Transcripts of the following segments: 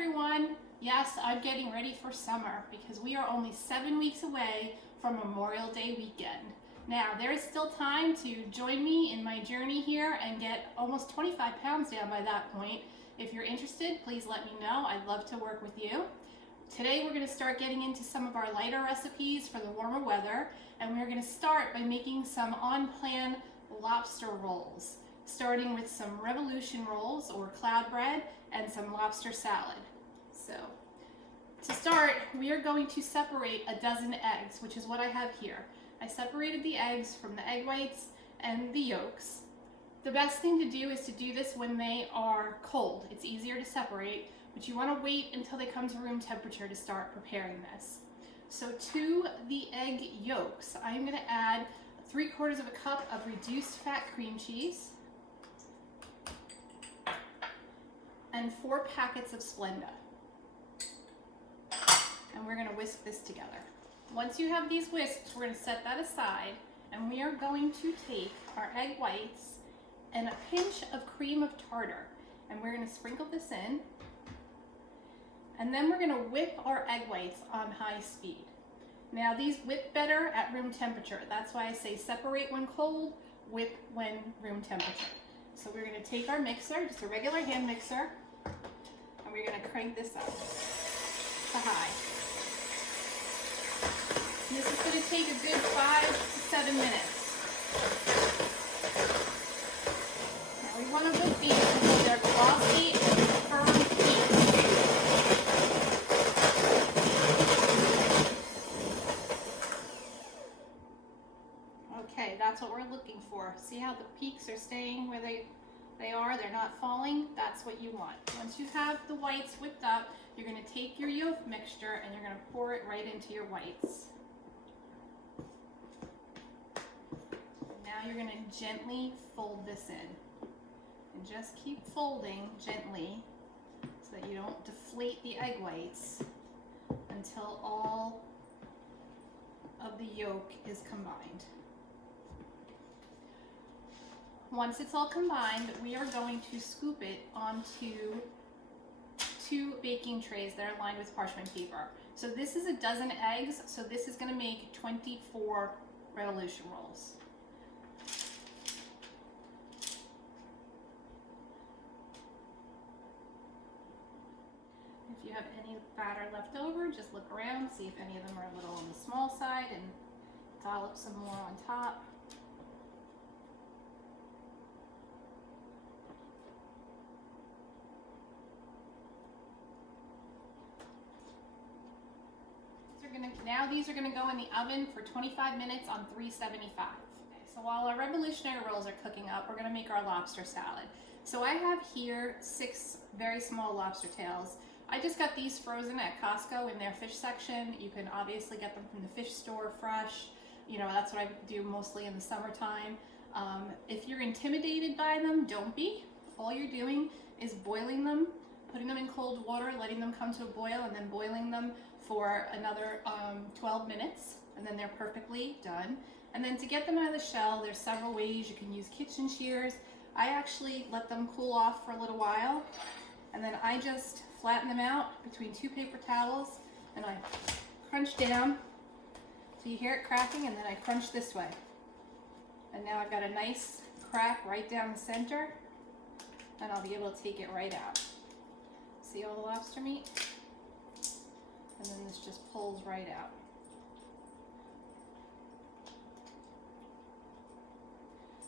everyone. Yes, I'm getting ready for summer because we are only 7 weeks away from Memorial Day weekend. Now, there is still time to join me in my journey here and get almost 25 pounds down by that point. If you're interested, please let me know. I'd love to work with you. Today we're going to start getting into some of our lighter recipes for the warmer weather, and we're going to start by making some on-plan lobster rolls, starting with some revolution rolls or cloud bread and some lobster salad. So to start, we are going to separate a dozen eggs, which is what I have here. I separated the eggs from the egg whites and the yolks. The best thing to do is to do this when they are cold. It's easier to separate, but you want to wait until they come to room temperature to start preparing this. So to the egg yolks, I'm going to add 3/4 of a cup of reduced fat cream cheese and 4 packets of Splenda. And we're going to whisk this together. Once you have these whisked, we're going to set that aside, and we are going to take our egg whites and a pinch of cream of tartar, and we're going to sprinkle this in, and then we're going to whip our egg whites on high speed. Now these whip better at room temperature. That's why I say separate when cold, whip when room temperature. So we're going to take our mixer, just a regular hand mixer, and we're going to crank this up to high. And this is going to take a good 5 to 7 minutes. Now we want to whip these until they're glossy and firm peaks. Okay, that's what we're looking for. See how the peaks are staying where they are? They're not falling. That's what you want. Once you have the whites whipped up, you're going to take your yolk mixture and you're going to pour it right into your whites. Now you're going to gently fold this in. And just keep folding gently so that you don't deflate the egg whites until all of the yolk is combined. Once it's all combined, we are going to scoop it onto 2 baking trays that are lined with parchment paper. So this is a dozen eggs, so this is going to make 24 revolution rolls. If you have any batter left over, just look around, see if any of them are a little on the small side, and dollop some more on top. Now these are going to go in the oven for 25 minutes on 375. Okay, so while our revolutionary rolls are cooking up, we're going to make our lobster salad. So I have here 6 very small lobster tails. I just got these frozen at Costco in their fish section. You can obviously get them from the fish store fresh. You know, that's what I do mostly in the summertime. If you're intimidated by them, don't be. All you're doing is boiling them, putting them in cold water, letting them come to a boil, and then boiling them for another 12 minutes, and then they're perfectly done. And then to get them out of the shell, there's several ways. You can use kitchen shears. I actually let them cool off for a little while, and then I just flatten them out between 2 paper towels, and I crunch down so you hear it cracking, and then I crunch this way. And now I've got a nice crack right down the center, and I'll be able to take it right out. See all the lobster meat? And then this just pulls right out.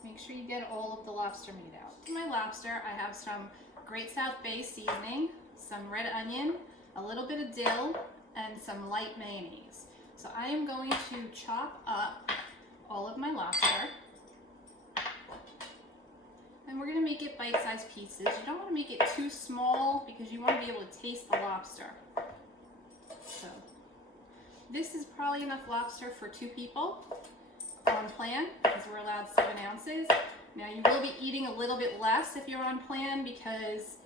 Make sure you get all of the lobster meat out. For my lobster, I have some Great South Bay seasoning, some red onion, a little bit of dill, and some light mayonnaise. So I am going to chop up all of my lobster. And we're going to make it bite-sized pieces. You don't want to make it too small because you want to be able to taste the lobster. So this is probably enough lobster for 2 people on plan because we're allowed 7 ounces. Now you will be eating a little bit less if you're on plan because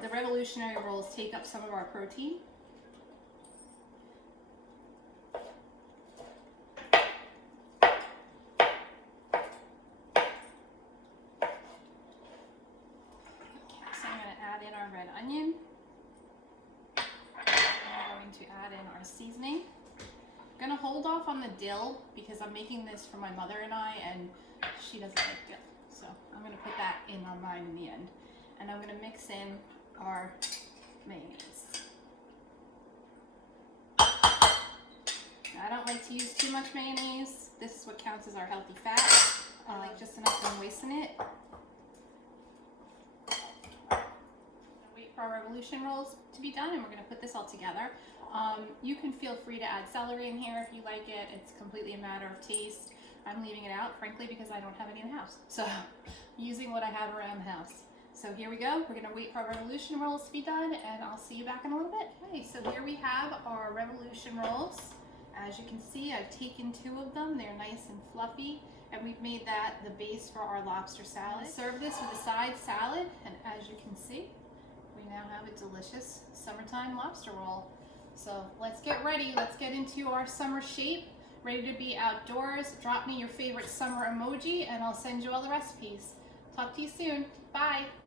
the revolutionary rolls take up some of our protein. Okay, so I'm going to add in our red onion. to add in our seasoning. I'm gonna hold off on the dill because I'm making this for my mother and I, and she doesn't like dill. So I'm gonna put that in on mine in the end. And I'm gonna mix in our mayonnaise. I don't like to use too much mayonnaise. This is what counts as our healthy fat. I like just enough to moisten it. Wait for our revolution rolls to be done, and we're going to put this all together. You can feel free to add celery in here if you like it. It's completely a matter of taste. I'm leaving it out, frankly, because I don't have any in the house. So I'm using what I have around the house. So here we go. We're going to wait for our revolution rolls to be done, and I'll see you back in a little bit. Okay, so here we have our revolution rolls. As you can see, I've taken 2 of them. They're nice and fluffy, and we've made that the base for our lobster salad. Serve this with a side salad, and as you can see, we now have a delicious summertime lobster roll. So let's get ready. Let's get into our summer shape. Ready to be outdoors. Drop me your favorite summer emoji, and I'll send you all the recipes. Talk to you soon. Bye.